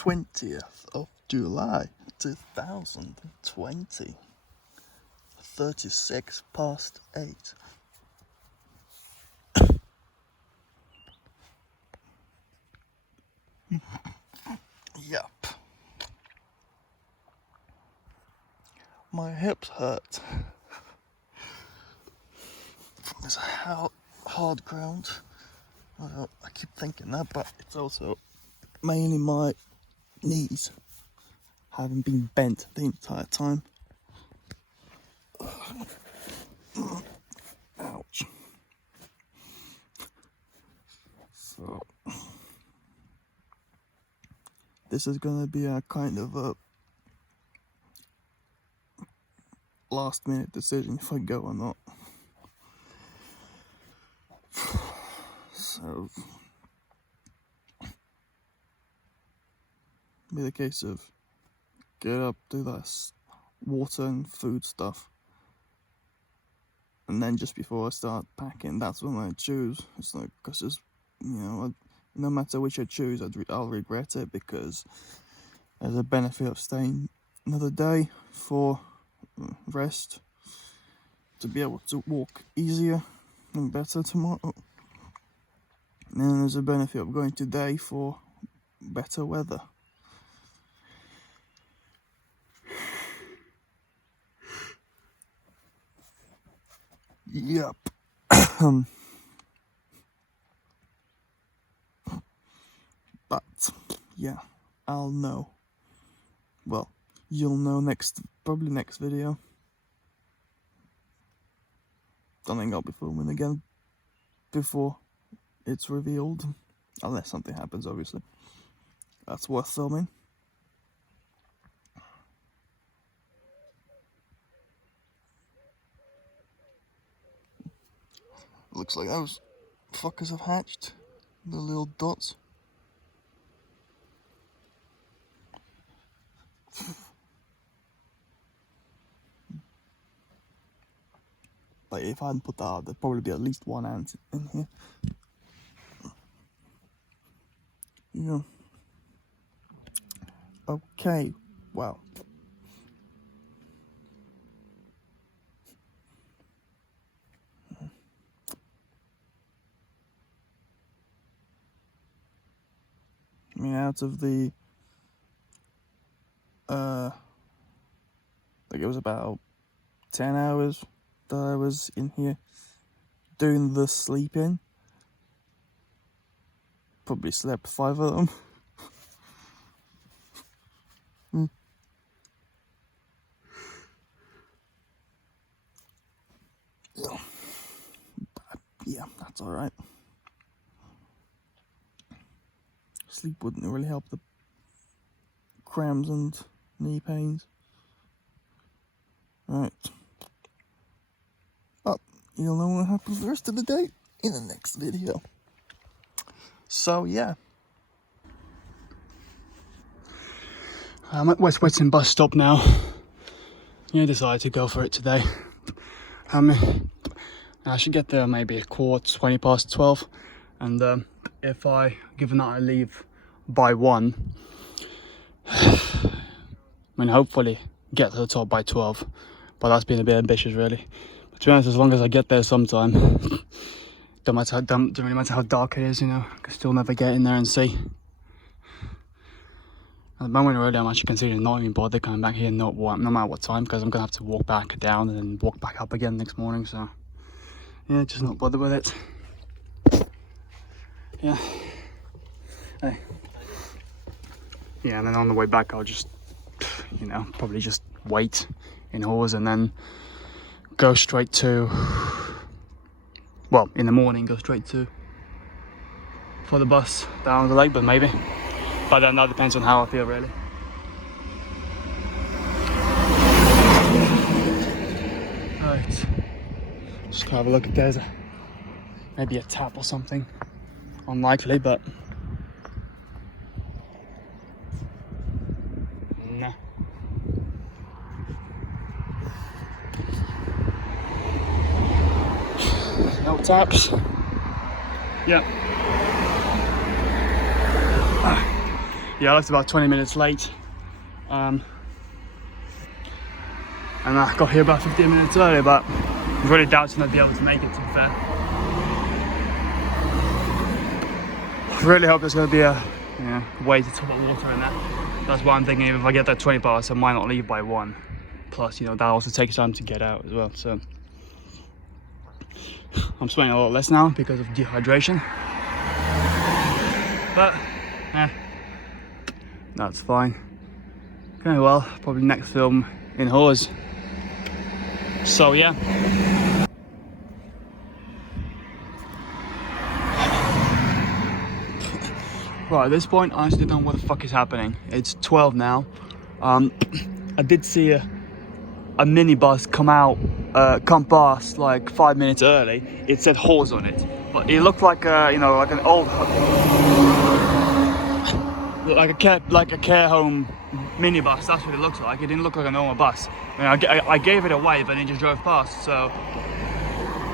20th of July 2020, 36 past 8. Yup. My hips hurt. It's hard ground. Well, I keep thinking that, but it's also mainly my knees having been bent the entire time. Ouch. So this is gonna be a kind of a last minute decision if I go or not. So be the case of get up, do that water and food stuff, and then just before I start packing, that's when I choose. It's like, because it's, no matter which I choose, I'll regret it, because there's a benefit of staying another day for rest, to be able to walk easier and better tomorrow. And then there's a benefit of going today for better weather. Yep. But yeah, I'll know. Well, you'll know probably next video. Don't think I'll be filming again before it's revealed, unless something happens, obviously. That's worth filming. Looks like those fuckers have hatched. The little dots. But if I hadn't put that out, there'd probably be at least one ant in here. Yeah. Okay, well. I mean, out of the, like, it was about 10 hours that I was in here doing the sleeping. Probably slept 5 of them. Yeah, that's alright. Sleep wouldn't really help the cramps and knee pains. Right. But you'll know what happens the rest of the day in the next video. So yeah. I'm at West Wetton bus stop now. Yeah, decided to go for it today. I should get there maybe 20 past 12, and given that I leave by 1, I mean, hopefully get to the top by 12, but that's been a bit ambitious, really. But to be honest, as long as I get there sometime, don't really matter how dark it is, I can still never get in there and see. At the moment, really, I'm actually considering not even bother coming back here, no matter what time, because I'm gonna have to walk back down and then walk back up again next morning. So yeah, just not bother with it. Yeah. Hey. Yeah, and then on the way back, I'll just, probably just wait in Hawes and then go straight to, well, in the morning, go straight to for the bus down the lake, but maybe. But then that depends on how I feel, really. Right. Just have a look if there's maybe a tap or something. Unlikely, but nah. No taps. Yeah. yeah, I left about 20 minutes late. And I got here about 15 minutes early, but I'm really doubting I'd be able to make it, to be fair. I really hope there's going to be a way to top up water in there. That's why I'm thinking if I get that 20 past, I might not leave by 1. Plus, that also takes time to get out as well. So I'm sweating a lot less now because of dehydration. But, that's fine. Okay, well, probably next film in Hawes. So yeah. Right, at this point, I honestly don't know what the fuck is happening. It's 12 now. I did see a minibus come past like 5 minutes early. It said Hawes on it, but it looked like like an old, like a care home minibus. That's what it looks like. It didn't look like a normal bus. I gave it a wave and it just drove past. So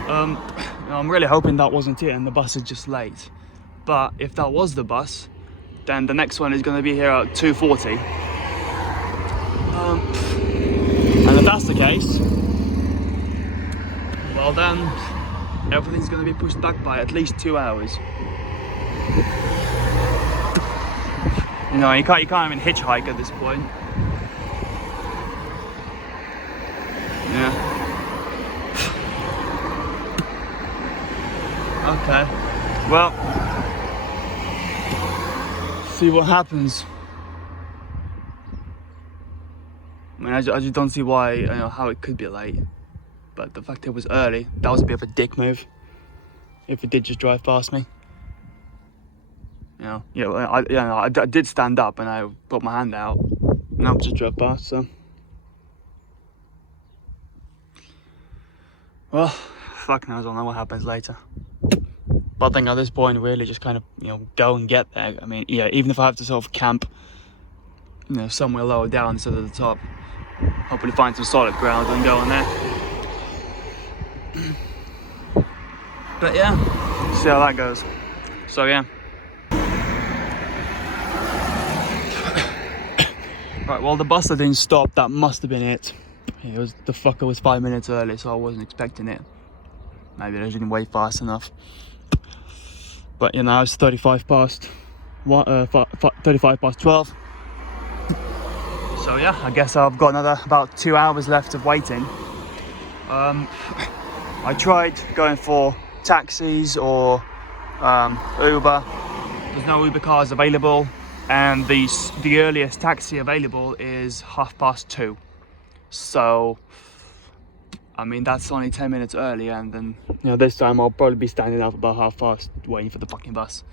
I'm really hoping that wasn't it and the bus is just late. But if that was the bus, then the next one is going to be here at 2:40. And if that's the case, well then everything's going to be pushed back by at least 2 hours. You can't even hitchhike at this point. Yeah. Okay. Well, see what happens. I mean, I just don't see why, how it could be late. But the fact it was early, that was a bit of a dick move. If it did just drive past me. I did stand up and I put my hand out. And I just drove past, so. Well, fuck knows, I don't know what happens later. But I think at this point, really just kind of, go and get there. I mean, yeah, even if I have to sort of camp, somewhere lower down instead of the top. Hopefully find some solid ground and go on there. But yeah, see how that goes. So yeah. Right, well the bus that didn't stop, that must have been it. The fucker was 5 minutes early, so I wasn't expecting it. Maybe I didn't wait fast enough. But it's 35 past 12. So yeah, I guess I've got another about 2 hours left of waiting. I tried going for taxis or Uber. There's no Uber cars available, and the earliest taxi available is 2:30. So I mean, that's only 10 minutes early, and then this time I'll probably be standing up about 5:30 waiting for the fucking bus,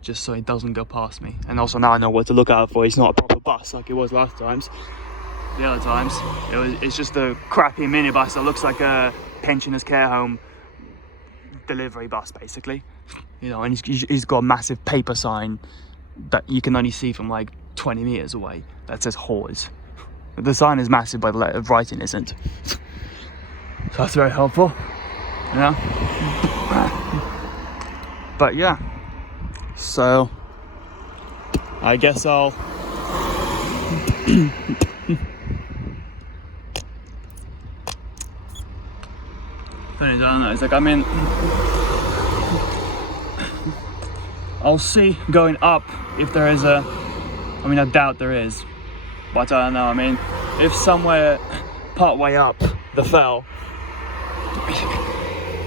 just so it doesn't go past me. And also now I know what to look out for. It's not a proper bus like it was last times. The other times it's just a crappy minibus that looks like a pensioners care home delivery bus, basically. And he's got a massive paper sign that you can only see from like 20 meters away that says Hawes. The sign is massive, but the writing isn't. So that's very helpful, But yeah, so I guess I'll I don't know. It's like, I'll see going up if there is I doubt there is, but I don't know. If somewhere part way up the fell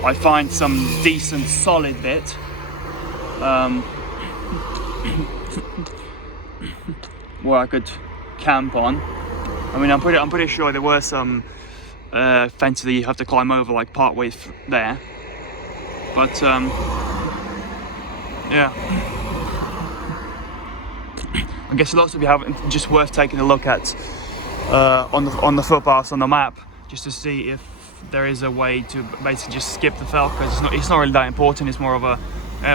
I find some decent solid bit, where I could camp on. I'm pretty sure there were some fences that you have to climb over like part way there, but yeah, I guess it'll also be just worth taking a look at on the footpaths on the map, just to see if there is a way to basically just skip the fell, because it's not really that important. It's more of a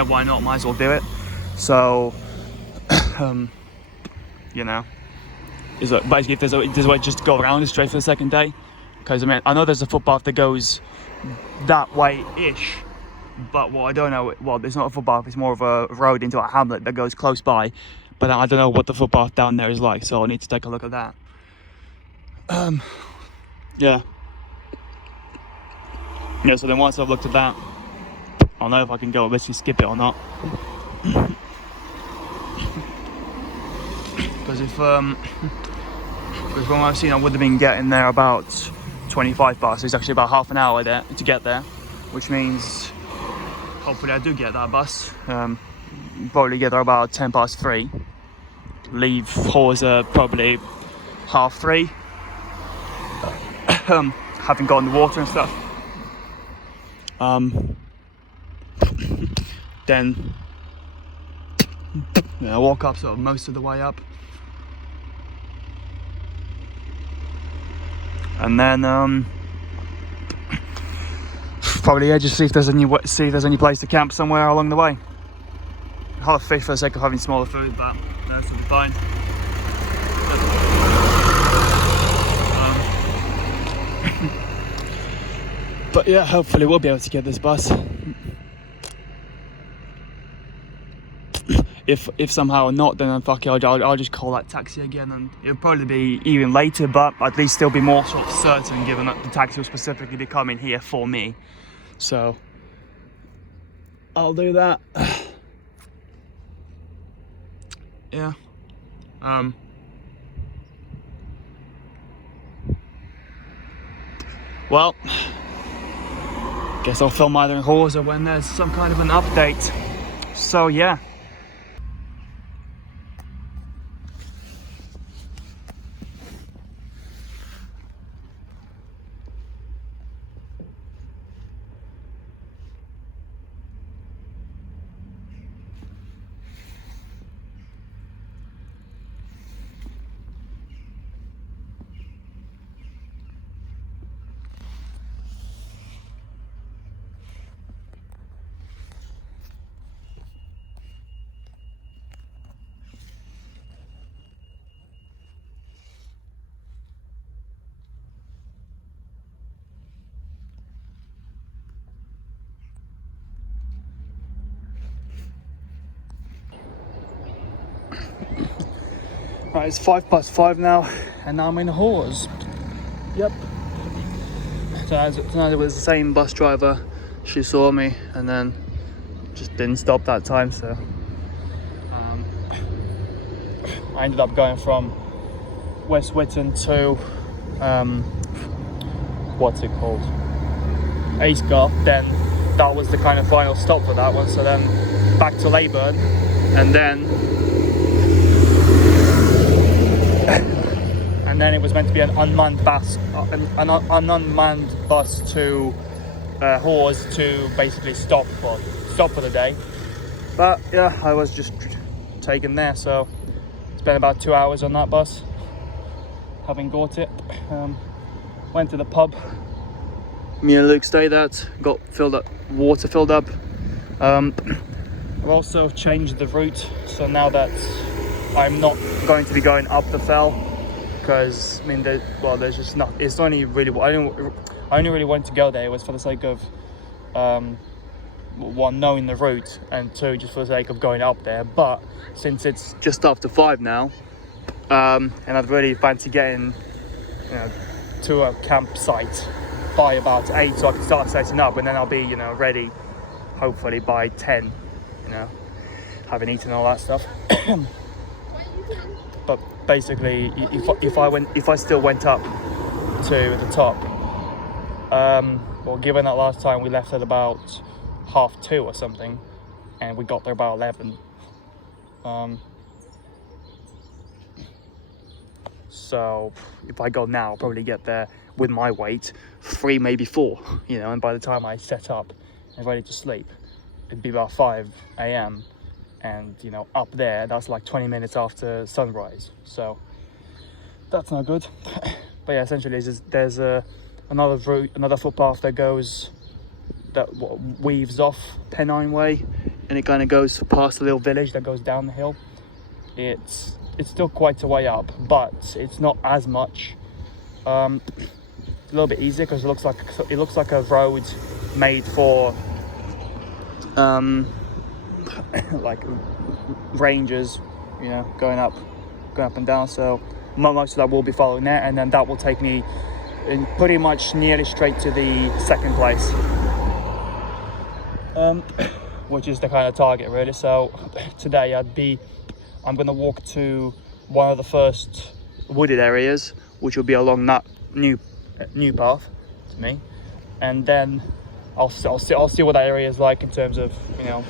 why not, might as well do it. So is that basically if there's a way just to go around it straight for the second day, because I know there's a footpath that goes that way ish, but what I don't know, well, it's not a footpath, it's more of a road into a hamlet that goes close by, but I don't know what the footpath down there is like, so I need to take a look at that. Yeah. Yeah, so then once I've looked at that, I'll know if I can go basically skip it or not. Because because from what I've seen, I would have been getting there about 25 past. It's actually about half an hour there to get there, which means hopefully I do get that bus. Probably get there about 10 past 3. Leave Hawes probably 3:30. Having got in the water and stuff. Then I walk up sort of most of the way up, and then probably just see if there's any place to camp somewhere along the way. I'll have fish for the sake of having smaller food, but that's will be fine. But yeah, hopefully we'll be able to get this bus. If somehow not, then fuck it, I'll just call that taxi again, and it'll probably be even later, but at least still be more sort of certain, given that the taxi will specifically be coming here for me. So I'll do that. Yeah. Well, guess I'll film either in Hawes or when there's some kind of an update. So yeah. Right, it's 5:05 now, and now I'm in Hawes. Yep. So tonight it was the same bus driver. She saw me and then just didn't stop that time. So I ended up going from West Whitton to what's it called? Aysgarth. Then that was the kind of final stop for that one. So then back to Leyburn, and then it was meant to be an unmanned bus, an unmanned bus to Hawes to basically stop for the day. But yeah, I was just taken there, so spent about 2 hours on that bus, having got it. Went to the pub. Me and Luke stayed at, got water filled up. I've also changed the route, so now that I'm not going to be going up the fell, because I mean, there's just not. It's only really. I only really wanted to go there. It was for the sake of, one, knowing the route, and two, just for the sake of going up there. But since it's just after 5 now, and I'd really fancy getting, to a campsite by about 8, so I can start setting up, and then I'll be, ready, hopefully by 10. Having eaten all that stuff. But basically, if I still went up to the top, well, given that last time we left at about 2:30 or something, and we got there about 11. So if I go now, I'll probably get there with my weight 3, maybe 4. And by the time I set up and ready to sleep, it'd be about 5 a.m. And up there, that's like 20 minutes after sunrise, so that's not good. But yeah, essentially there's another route, another footpath that weaves off Pennine Way, and it kind of goes past a little village that goes down the hill. It's still quite a way up, but it's not as much. A little bit easier because it looks like a road made for like rangers you know, going up and down. So most of that will be following there, and then that will take me in pretty much nearly straight to the second place, which is the kind of target really. So today I'm gonna walk to one of the first wooded areas, which will be along that new path to me, and then I'll see what that area is like in terms of, you know,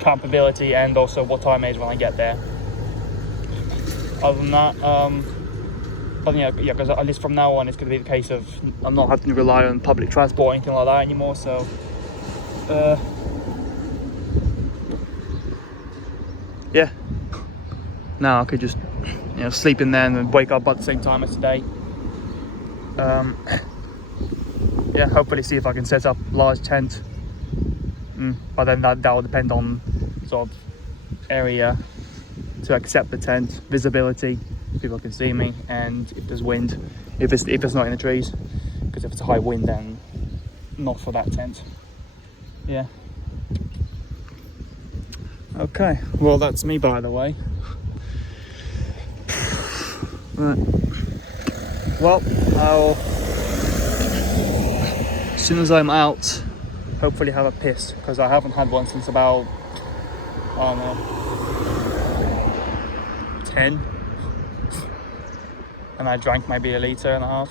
campability, and also what time it is when I get there. Other than that, but yeah, because at least from now on it's going to be the case of I'm not having to rely on public transport or anything like that anymore. So yeah, now I could just, you know, sleep in there and then wake up at the same time as today. Yeah, hopefully see if I can set up a large tent, but then that will depend on sort of area to accept the tent, visibility, people can see me, and if there's wind, if it's not in the trees, because if it's a high wind then not for that tent. Yeah. Okay, well that's me, by the way. Right. Well, as soon as I'm out, hopefully have a piss, because I haven't had one since about, I don't know, 10, and I drank maybe 1.5 liters.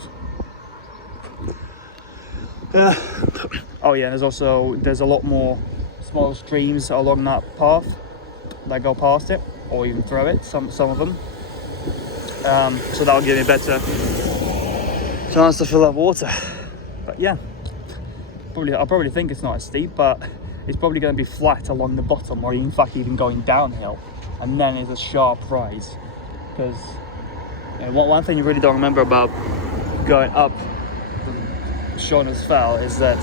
Oh yeah, there's a lot more small streams along that path that go past it, or even through it, some of them. So that'll give me a better chance to fill up water. But yeah, I'll probably think it's not as steep, but it's probably going to be flat along the bottom, or in fact even going downhill, and then it's a sharp rise. Because, you know, one thing you really don't remember about going up Shauna's Fell is that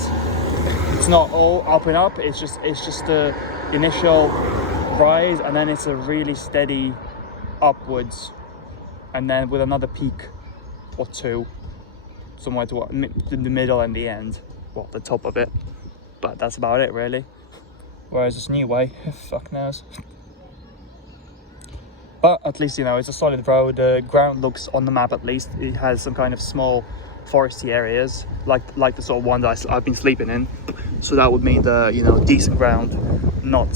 it's not all up and up. It's just the initial rise, and then it's a really steady upwards, and then with another peak or two somewhere to the middle and the end, well, the top of it. But that's about it really. Whereas this new way, fuck knows. But at least, you know, it's a solid road. The ground looks, on the map at least, it has some kind of small foresty areas, like the sort of one that I've been sleeping in. So that would mean the, you know, decent ground, not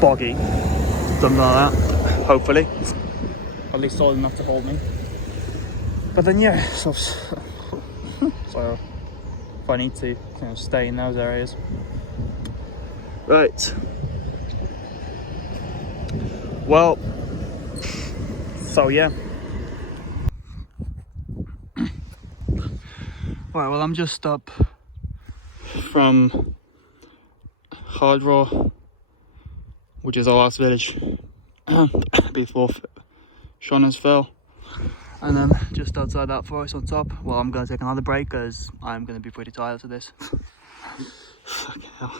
boggy, something like that. Hopefully, at least solid enough to hold me. But then yeah, so if I need to, you know, stay in those areas. Right. Well, so yeah. Right, well, I'm just up from Hardraw, which is our last village before Shauna's Fell, and then just outside that forest on top. Well, I'm going to take another break because I'm going to be pretty tired for this. Fucking hell.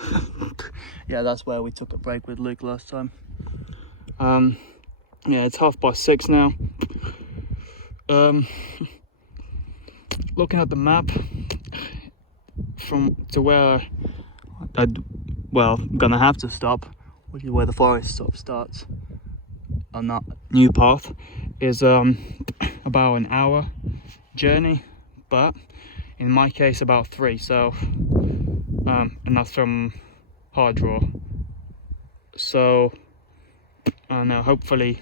Yeah, that's where we took a break with Luke last time. Yeah, it's 6:30 now. Looking at the map, from to where I'm gonna have to stop, which is where the forest sort of starts on that new path, is about an hour journey, but in my case about 3. So and that's from Hardraw. So I don't know, hopefully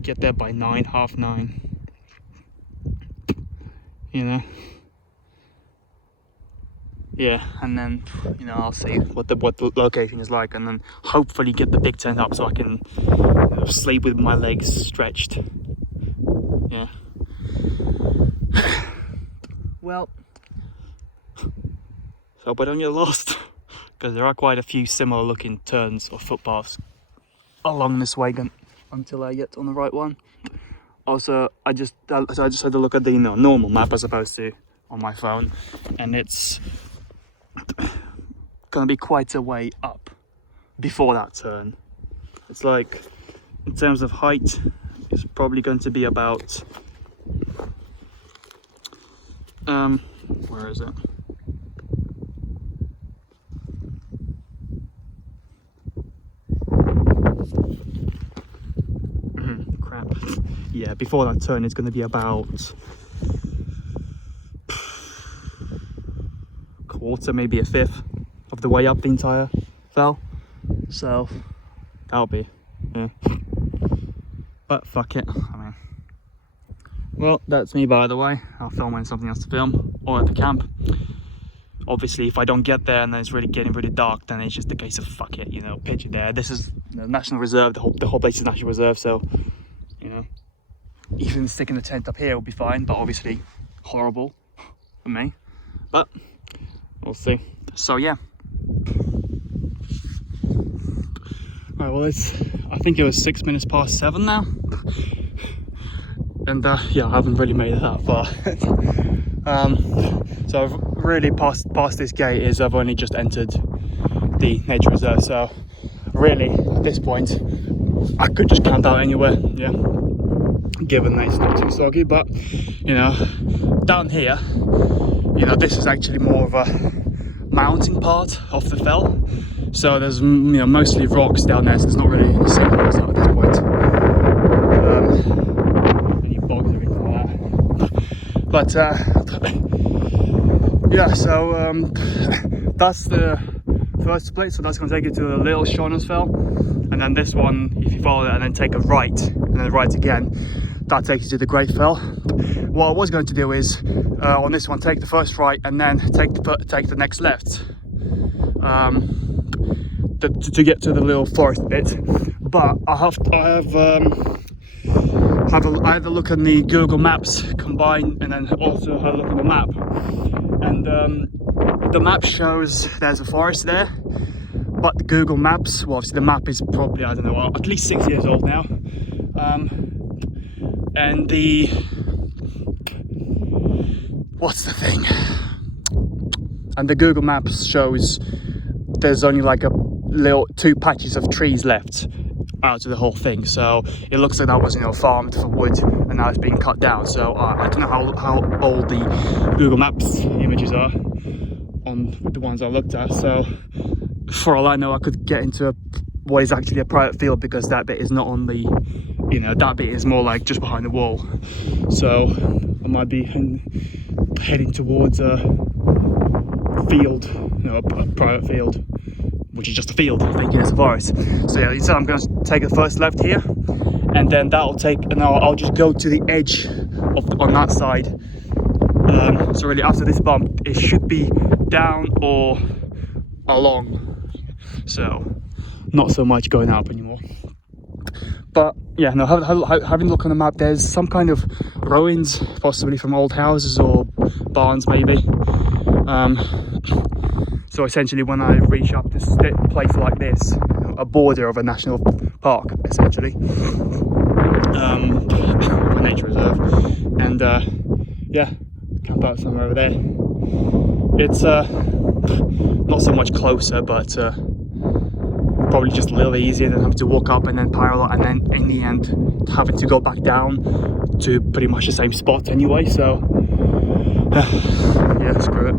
get there by 9, half 9. You know, yeah, and then, you know, I'll see what the location is like, and then hopefully get the big tent up so I can, you know, sleep with my legs stretched. Yeah. Well, so hope I don't get lost, because there are quite a few similar looking turns or footpaths along this way until I get on the right one. Also, I just had to look at the, you know, normal map as opposed to on my phone, and it's gonna be quite a way up before that turn. It's like, in terms of height, it's probably going to be about where is it? yeah, before that turn it's going to be about quarter, maybe a fifth of the way up the entire fell. So that'll be, yeah. But fuck it, I mean. Well, that's me, by the way. I'll film when something else to film, or at the camp. Obviously, if I don't get there and then it's really getting really dark, then it's just a case of fuck it, you know, pitch it there. This is the National Reserve, the whole place is National Reserve, so, you know, even sticking the tent up here will be fine, but obviously horrible for me. But we'll see. So yeah. Right, well, I think it was 6 minutes past 7 now. And yeah, I haven't really made it that far. So I've really past this gate is I've only just entered the nature reserve. So really, at this point, I could just camp out anywhere. Yeah, given that it's not too soggy. But you know, down here, you know, this is actually more of a mountain part of the fell. So there's, you know, mostly rocks down there. So there's not really any signals at this point. Any bogs or anything like that. But yeah, so that's the first split. So that's going to take you to the Little Shaughnersfell Fell, and then this one, if you follow it and then take a right and then right again, that takes you to the Great Fell. What I was going to do is on this one, take the first right and then take the next left to get to the little forest bit. But I had a look on the Google Maps combined, and then also had a look at the map. And the map shows there's a forest there, but the Google Maps, well, obviously the map is probably, I don't know, at least 6 years old now. And what's the thing? And the Google Maps shows there's only like a little 2 patches of trees left out of the whole thing, so it looks like that was, you know, farmed for wood and now it's being cut down. So I don't know how old the Google Maps images are on the ones I looked at. So for all I know, I could get into what is actually a private field, because that bit is not on the, you know, that bit is more like just behind the wall. So I might be heading towards a field, you know, a private field, which is just a field, thinking it's a forest. So yeah, so I'm going to take the first left here, and then that'll take, and I'll just go to the edge of on that side. So really, after this bump, it should be down or along. So not so much going up anymore. But yeah, no, having a look on the map, there's some kind of ruins, possibly from old houses or barns, maybe. So essentially, when I reach up to a place like this, you know, a border of a national park, essentially, a nature reserve, and yeah, camp out somewhere over there. It's not so much closer, but probably just a little easier than having to walk up and then parallel, and then in the end having to go back down to pretty much the same spot anyway. So yeah, screw it.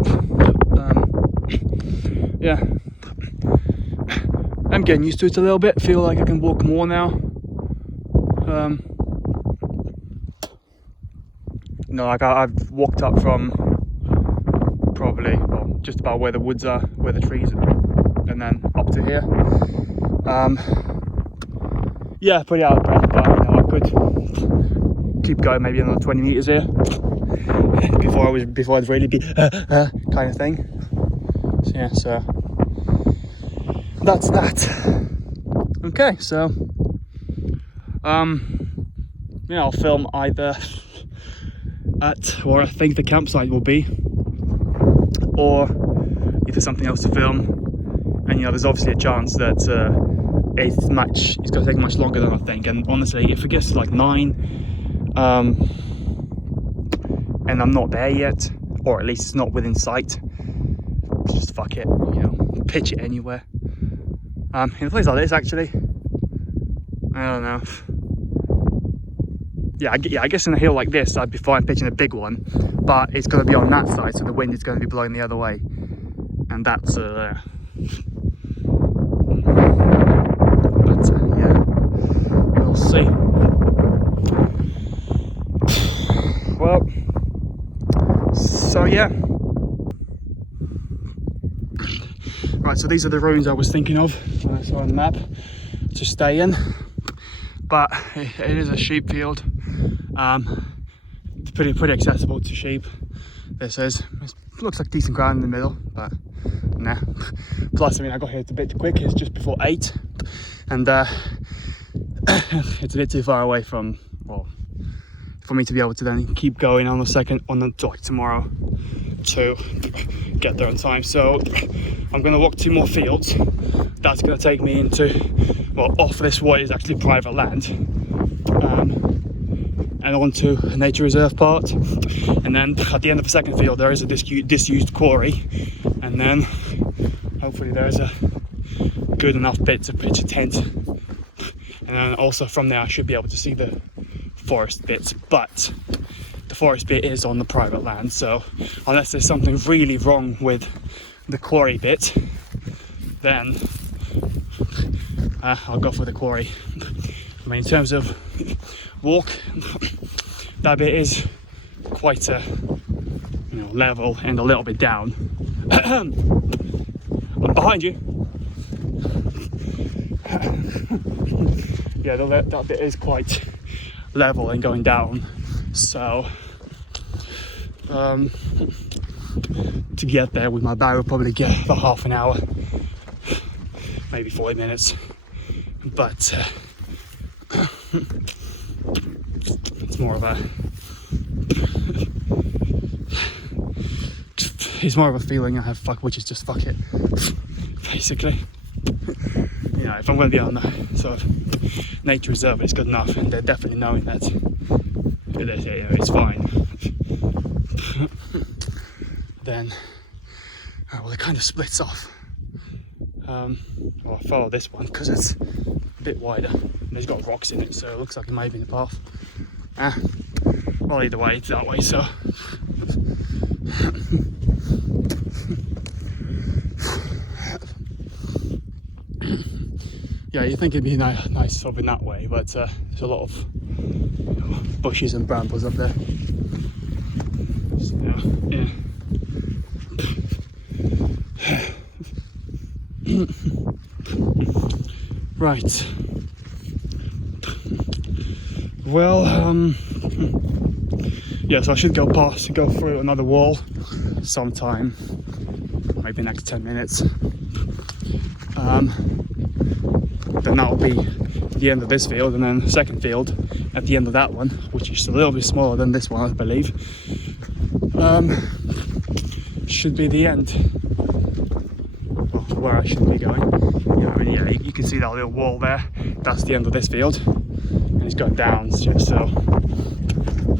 Yeah, I'm getting used to it a little bit. Feel like I can walk more now. You know, like I've walked up from probably, well, just about where the woods are, where the trees are, and then up to here. Yeah, pretty out of breath, but you know, I could keep going maybe another 20 meters here before I'd really be kind of thing. So yeah, so that's that. Okay, so yeah, I'll film either at where I think the campsite will be, or if there's something else to film. And you know, there's obviously a chance that it's going to take much longer than I think. And honestly, if it gets to like 9 and I'm not there yet, or at least it's not within sight, just fuck it, you know, pitch it anywhere. In a place like this, actually, I don't know. Yeah, I guess in a hill like this, I'd be fine pitching a big one, but it's going to be on that side, so the wind is going to be blowing the other way, and that's yeah, we'll see. so these are the ruins I was thinking of when I saw on the map to stay in, but it is a sheep field. It's pretty accessible to sheep. This is, it looks like decent ground in the middle, but nah. Plus, I mean, I got here a bit quick. It's just before 8, and it's a bit too far away from, well, for me to be able to then keep going on tomorrow to get there on time. So I'm gonna walk 2 more fields. That's gonna take me into, well, off this what is actually private land, and onto a nature reserve part. And then at the end of the second field there is a disused quarry, and then hopefully there is a good enough bit to pitch a tent. And then also from there I should be able to see the forest bit, but the forest bit is on the private land, so unless there's something really wrong with the quarry bit, then I'll go for the quarry. I mean, in terms of walk, that bit is quite a, you know, level and a little bit down. I'm behind you. Yeah, that bit is quite level and going down, so to get there with my bag will probably get about half an hour, maybe 40 minutes, but it's more of a feeling I have, which is just fuck it, basically. You know, if I'm going to be on the sort of nature reserve, it's good enough, and they're definitely knowing that it's fine. Then, well, it kind of splits off. Well, I follow this one because it's a bit wider, and it's got rocks in it, so it looks like it might be in the path. Well, either way, it's that way, so. Yeah, you think it'd be nice sort of in that way, but there's a lot of, you know, bushes and brambles up there. So, yeah. Right. Well, yeah, so I should go through another wall sometime, maybe next 10 minutes. Then that'll be the end of this field, and then the second field at the end of that one, which is a little bit smaller than this one, I believe, should be the end. Well, where I should be going. Yeah, I mean, yeah, you can see that little wall there. That's the end of this field, and it's going down, so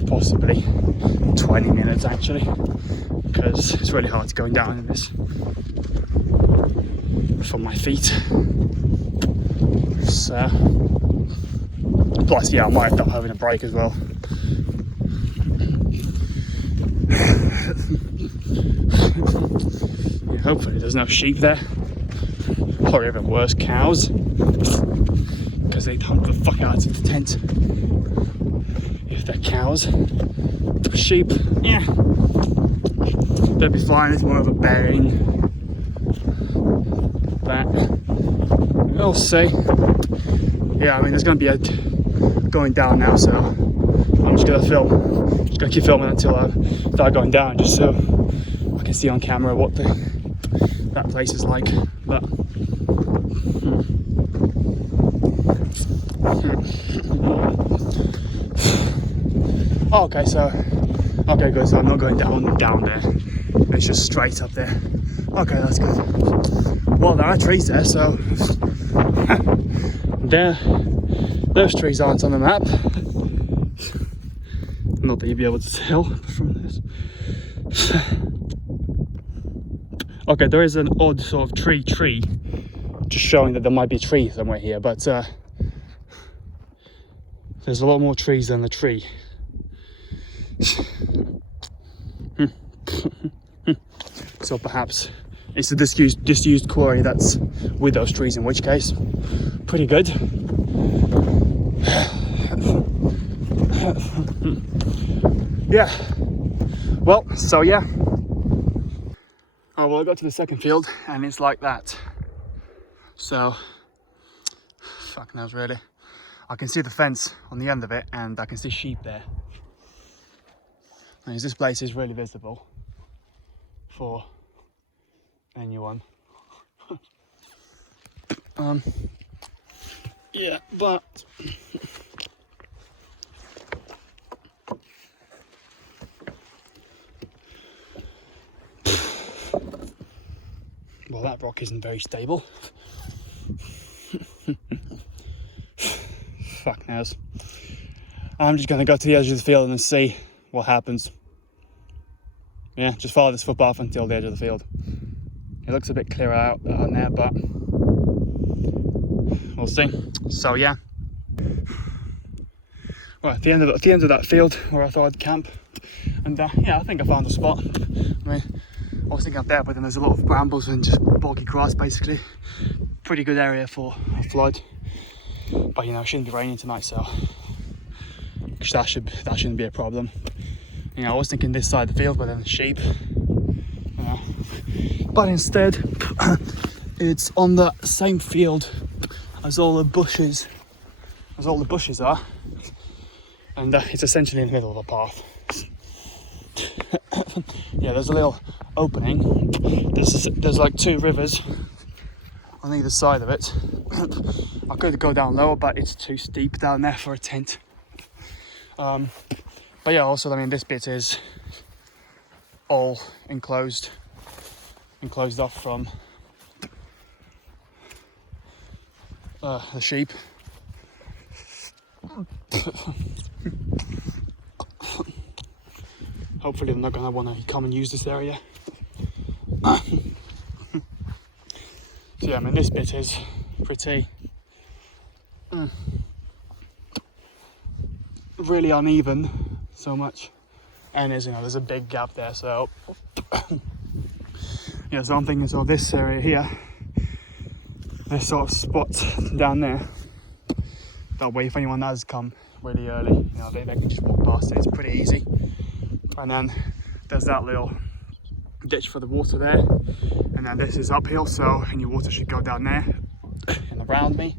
possibly 20 minutes actually, because it's really hard going down in this from my feet. So, plus, yeah, I might end up having a break as well. Yeah, hopefully there's no sheep there, or even worse, cows, because they'd hunt the fuck out of the tent if they're cows. Sheep, yeah, they'd be fine. It's more of a bearing. That we'll see. Yeah, I mean, there's going to be a going down now, so I'm just going to film. Just going to keep filming until I start going down, just so I can see on camera what that place is like. But okay, good. So I'm not going down there. It's just straight up there. Okay, that's good. Well, there are trees there, so those trees aren't on the map. Not that you'd be able to tell from this. Okay, there is an odd sort of tree, just showing that there might be a tree somewhere here, but there's a lot more trees than the tree. So perhaps it's a disused quarry that's with those trees, in which case, pretty good. Yeah. Well, so yeah. Oh, well, I got to the second field and it's like that. So, fuck knows really. I can see the fence on the end of it, and I can see sheep there. And this place is really visible for anyone. Yeah, but well, that rock isn't very stable. Fuck knows. I'm just gonna go to the edge of the field and see what happens. Yeah, just follow this footpath until the edge of the field. It looks a bit clearer out on there, but we'll see. So yeah, right at the end of that field where I thought I'd camp, and yeah, I think I found a spot. I mean, I was thinking up there, but then there's a lot of brambles and just boggy grass, basically. Pretty good area for a flood, but you know, it shouldn't be raining tonight, so that shouldn't be a problem. You know, I was thinking this side of the field, but then sheep, you know. But instead, it's on the same field as all the bushes are, and it's essentially in the middle of a path. Yeah, there's a little opening. There's like 2 rivers on either side of it. I could go down lower, but it's too steep down there for a tent. But yeah, also, I mean, this bit is all enclosed off from the sheep. Hopefully they're not going to want to come and use this area. So yeah, I mean, this bit is pretty really uneven so much, and there's a big gap there, so yeah, so I'm thinking, so this area here, this sort of spot down there, that way if anyone does come really early, you know, they can just walk past it. It's pretty easy. And then there's that little ditch for the water there, and then this is uphill, so any water should go down there and around me.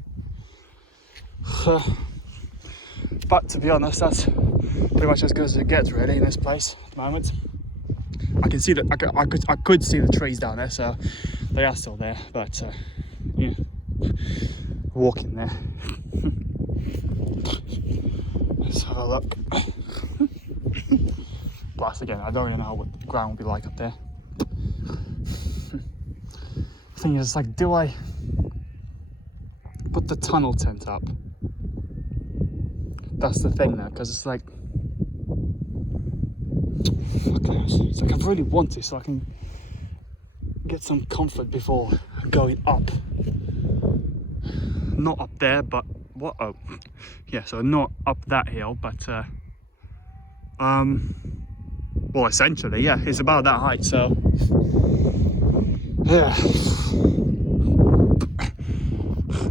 But to be honest, that's pretty much as good as it gets really in this place at the moment. I can see that I could see the trees down there, so they are still there, but yeah, walking there. Let's have a look. Plus again, I don't really know what the ground will be like up there. The thing is, like, do I put the tunnel tent up? That's the thing now, because it's like, it's like I really want to, so I can get some comfort before going up. Not up there, but what? Oh, yeah. So not up that hill, but well, essentially, yeah, it's about that height. So yeah,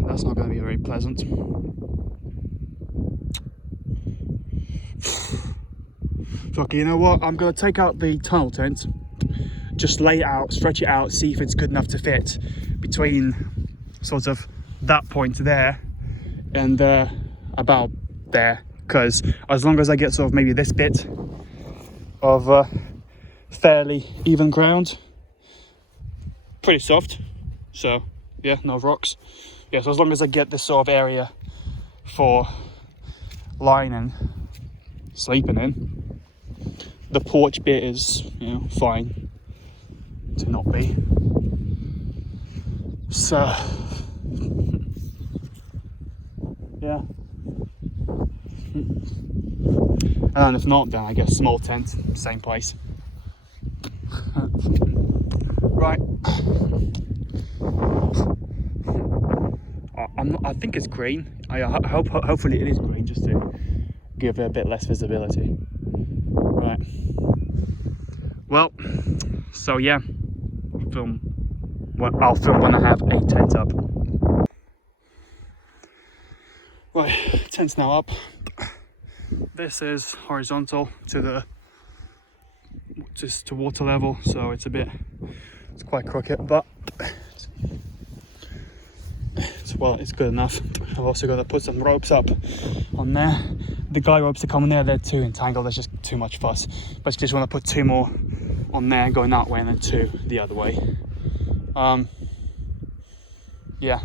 that's not going to be very pleasant. Okay, you know what? I'm going to take out the tunnel tent, just lay it out, stretch it out, see if it's good enough to fit between sort of that point there and about there. Because as long as I get sort of maybe this bit of fairly even ground, pretty soft. So yeah, no rocks. Yeah, so as long as I get this sort of area for lying and sleeping in, the porch bit is, you know, fine to not be. So yeah. And if not, then I guess small tent, same place. Right. I think it's green. Hopefully it is green, just to give it a bit less visibility. Right. Well, so yeah, I'll film when I have a tent up. Right, tent's now up. This is horizontal to water level, so it's quite crooked, but well, it's good enough. I've also got to put some ropes up on there. The guy ropes are coming there, they're too entangled, there's just too much fuss. But I just want to put 2 more on there going that way and then 2 the other way. Yeah,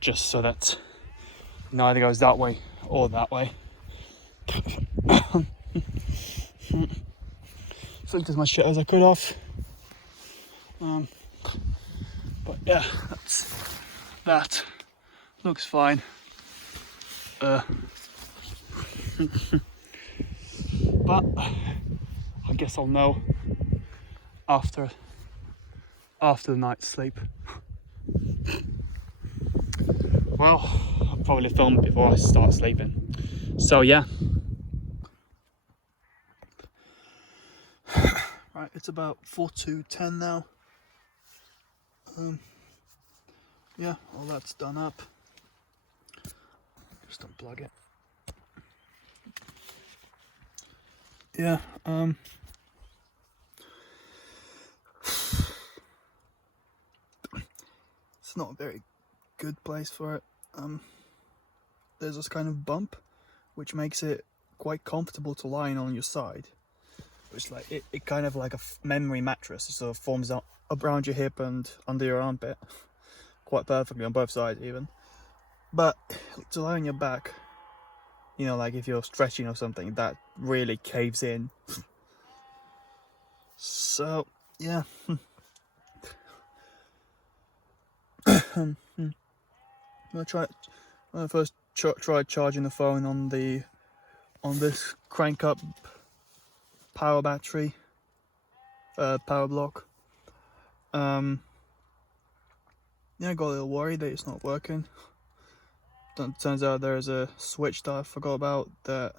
just so that neither goes that way or that way. Flicked as much shit as I could off. But yeah, that looks fine. But I guess I'll know after the night's sleep. Well, I'll probably film before I start sleeping. So yeah. Right, it's about 4 to 10 now. Yeah, all that's done up. Just unplug it. Yeah, it's not a very good place for it. There's this kind of bump which makes it quite comfortable to lie on your side. It's like it kind of like a memory mattress. It sort of forms up around your hip and under your armpit quite perfectly on both sides even. But to lie on your back, you know, like if you're stretching or something, that really caves in. So yeah. When I first tried charging the phone on this crank up power battery, power block, yeah, I got a little worried that it's not working. Turns out there's a switch that I forgot about, that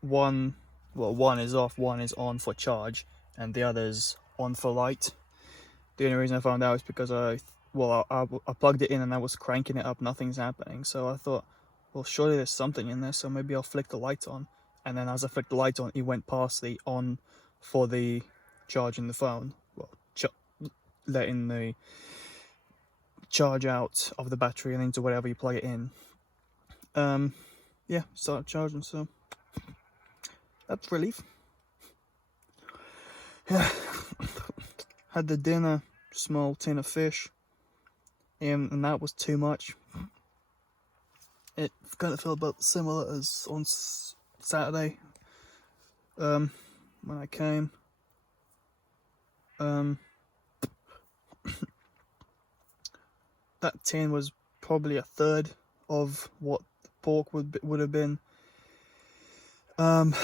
one is off, one is on for charge, and the other's on for light. The only reason I found out is because I plugged it in and I was cranking it up, nothing's happening. So I thought, well, surely there's something in there, so maybe I'll flick the light on. And then as I flicked the light on, it went past the on for the charging the phone. Well, letting the charge out of the battery and into whatever you plug it in. Yeah, started charging, so that's relief. Yeah. Had the dinner, small tin of fish, and that was too much. It kind of felt about similar as on Saturday, when I came. That tin was probably a third of what the pork would have been. And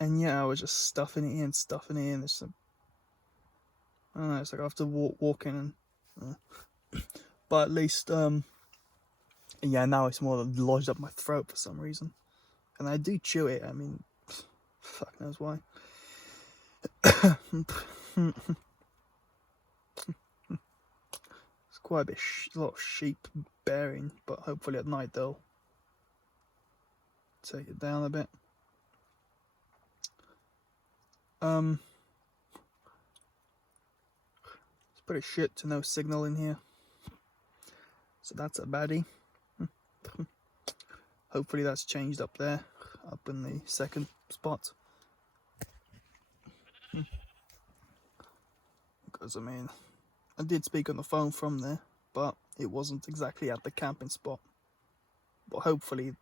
yeah, I was just stuffing it in. It's I don't know, it's like I have to walk in and but at least yeah, now it's more lodged up my throat for some reason. And I do chew it, I mean, fuck knows why. It's quite a lot of sheep bearing, but hopefully at night they'll take it down a bit. It's pretty shit to no signal in here, so that's a baddie. Hopefully that's changed up there, up in the second spot. Because I mean, I did speak on the phone from there, but it wasn't exactly at the camping spot. But hopefully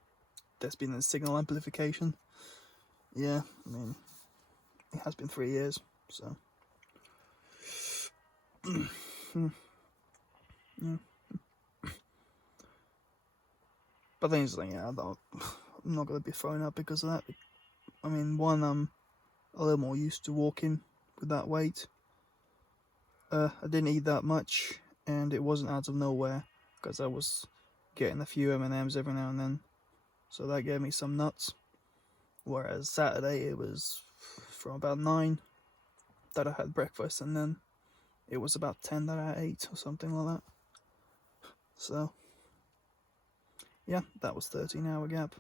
there's been a signal amplification. Yeah, I mean, it has been 3 years, so. Yeah. But things like, yeah, I'm not going to be thrown up because of that. I mean, one, I'm a little more used to walking with that weight. I didn't eat that much, and it wasn't out of nowhere, because I was getting a few M&Ms every now and then, so that gave me some nuts. Whereas Saturday, it was from about 9 that I had breakfast, and then it was about 10 that I ate, or something like that. So, yeah, that was 13-hour gap.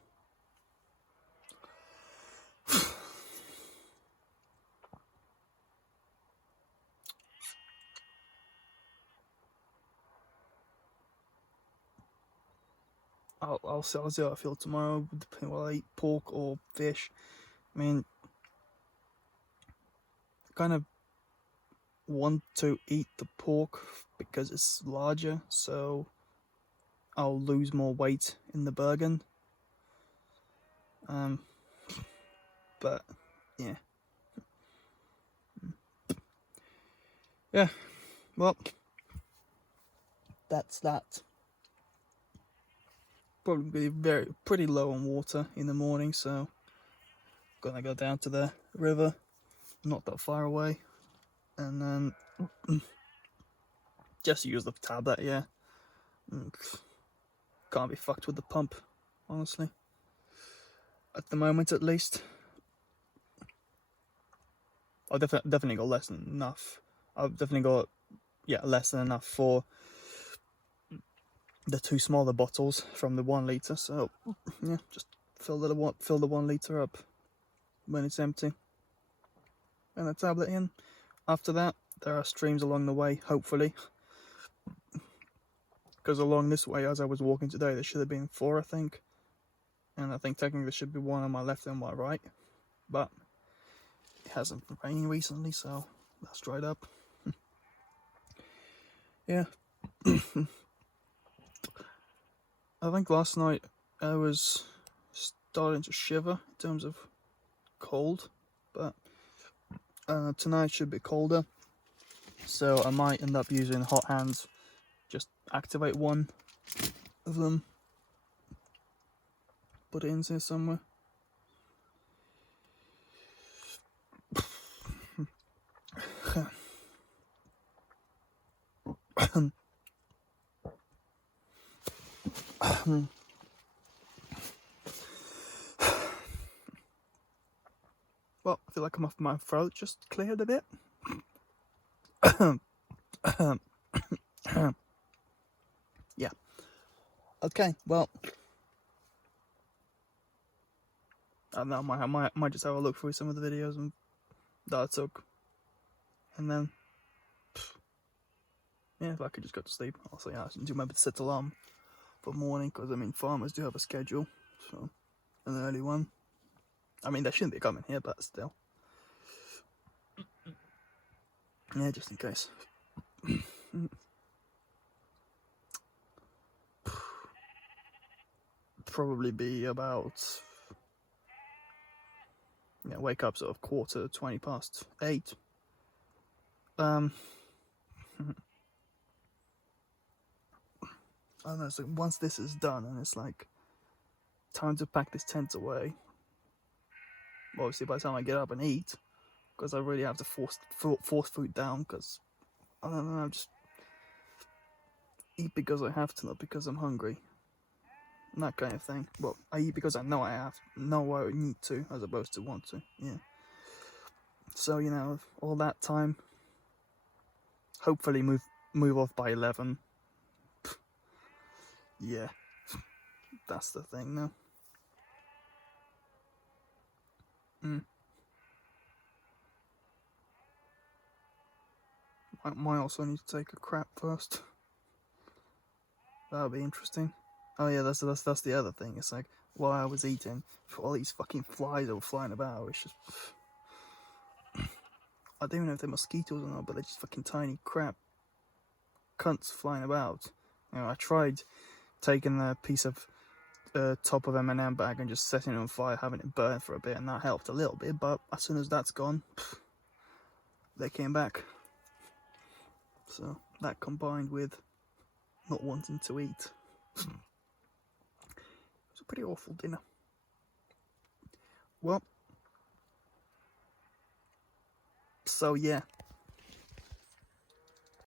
I'll see how I feel tomorrow, depending whether I eat pork or fish. I mean, kind of want to eat the pork because it's larger, so I'll lose more weight in the bargain. But yeah, well, that's that. Probably pretty low on water in the morning, so gonna go down to the river, not that far away, and then just use the tablet. Yeah, can't be fucked with the pump, honestly. At the moment, at least. I've definitely got less than enough. I've definitely got less than enough for the two smaller bottles from the 1 litre. So yeah, just fill the 1 litre up when it's empty, and the tablet in. After that, there are streams along the way, hopefully, because along this way, as I was walking today, there should have been 4, I think, and I think technically there should be 1 on my left and my right, but it hasn't rained recently, so that's dried up. Yeah. I think last night I was starting to shiver in terms of cold, but tonight should be colder, so I might end up using hot hands. Just activate 1 of them, put it in here somewhere. Well, I feel like my throat just cleared a bit. Yeah. Okay, well, I don't know, I might just have a look through some of the videos that I took, and then, yeah, if I could just go to sleep. Also, yeah, I should remember to set alarm for morning, because, I mean, farmers do have a schedule, so, an early one. I mean, they shouldn't be coming here, but still. Yeah, just in case. Probably be about, wake up sort of 8:15. I don't know, so once this is done and it's like time to pack this tent away, obviously by the time I get up and eat, because I really have to force food down, because I don't know, just eat because I have to, not because I'm hungry, and that kind of thing. Well, I eat because I know I need to, as opposed to want to. Yeah. So all that time, hopefully move off by 11. Yeah, that's the thing now. I might also need to take a crap first. That'll be interesting. Oh yeah, that's the other thing. It's like while I was eating, all these fucking flies that were flying about. It's just, I don't even know if they're mosquitoes or not, but they're just fucking tiny crap cunts flying about. I tried taking a piece of top of M&M bag and just setting it on fire, having it burn for a bit, and that helped a little bit. But as soon as that's gone, they came back. So that combined with not wanting to eat, it was a pretty awful dinner. Well, so yeah,